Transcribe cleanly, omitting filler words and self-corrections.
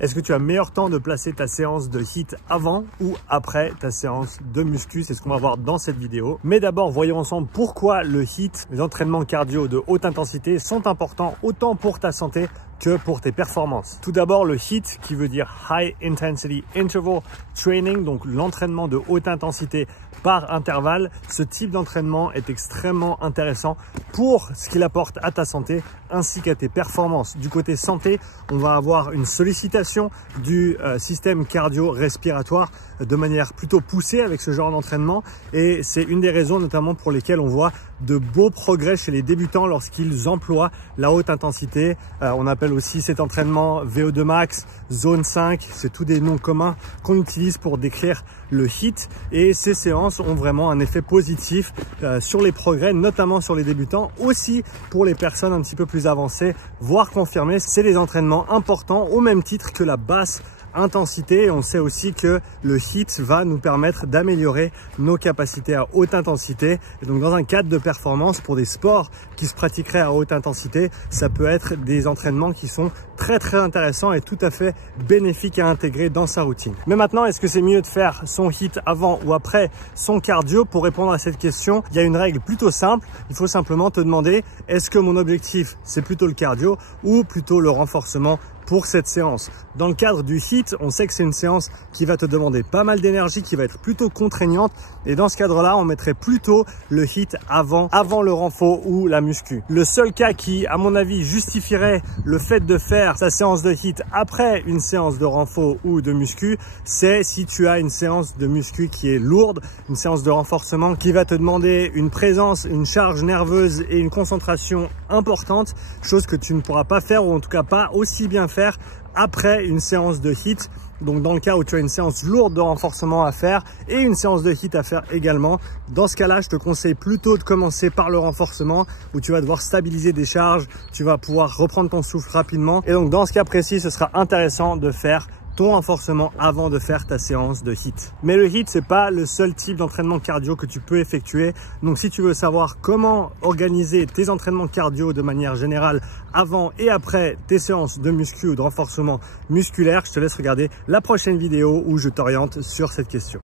Est-ce que tu as meilleur temps de placer ta séance de HIIT avant ou après ta séance de muscu? C'est ce qu'on va voir dans cette vidéo. Mais d'abord, voyons ensemble pourquoi le HIIT, les entraînements cardio de haute intensité sont importants autant pour ta santé que pour tes performances. Tout d'abord, le HIIT qui veut dire High Intensity Interval Training, donc l'entraînement de haute intensité par intervalle. Ce type d'entraînement est extrêmement intéressant pour ce qu'il apporte à ta santé ainsi qu'à tes performances. Du côté santé, on va avoir une sollicitation du système cardio-respiratoire de manière plutôt poussée avec ce genre d'entraînement, et c'est une des raisons notamment pour lesquelles on voit de beaux progrès chez les débutants lorsqu'ils emploient la haute intensité. On appelle aussi cet entraînement VO2 max, zone 5, c'est tous des noms communs qu'on utilise pour décrire le HIIT, et ces séances ont vraiment un effet positif sur les progrès, notamment sur les débutants, aussi pour les personnes un petit peu plus avancées, voire confirmées. C'est des entraînements importants au même titre que la basse intensité. On sait aussi que le HIIT va nous permettre d'améliorer nos capacités à haute intensité, et donc dans un cadre de performance pour des sports qui se pratiqueraient à haute intensité, ça peut être des entraînements qui sont très intéressants et tout à fait bénéfiques à intégrer dans sa routine. Mais maintenant, est-ce que c'est mieux de faire son HIIT avant ou après son cardio? Pour répondre à cette question, il y a une règle plutôt simple. Il faut simplement te demander, est-ce que mon objectif c'est plutôt le cardio ou plutôt le renforcement pour cette séance? Dans le cadre du HIIT, on sait que c'est une séance qui va te demander pas mal d'énergie, qui va être plutôt contraignante, et dans ce cadre-là, on mettrait plutôt le HIIT avant le renfort ou la muscu. Le seul cas qui, à mon avis, justifierait le fait de faire sa séance de HIIT après une séance de renfort ou de muscu, c'est si tu as une séance de muscu qui est lourde, une séance de renforcement qui va te demander une présence, une charge nerveuse et une concentration importante, chose que tu ne pourras pas faire, ou en tout cas pas aussi bien faire après une séance de HIIT. Donc dans le cas où tu as une séance lourde de renforcement à faire et une séance de HIIT à faire également, dans ce cas-là, je te conseille plutôt de commencer par le renforcement où tu vas devoir stabiliser des charges, tu vas pouvoir reprendre ton souffle rapidement, et donc dans ce cas précis, ce sera intéressant de faire ton renforcement avant de faire ta séance de HIIT. Mais le HIIT, c'est pas le seul type d'entraînement cardio que tu peux effectuer. Donc si tu veux savoir comment organiser tes entraînements cardio de manière générale avant et après tes séances de muscu ou de renforcement musculaire, je te laisse regarder la prochaine vidéo où je t'oriente sur cette question.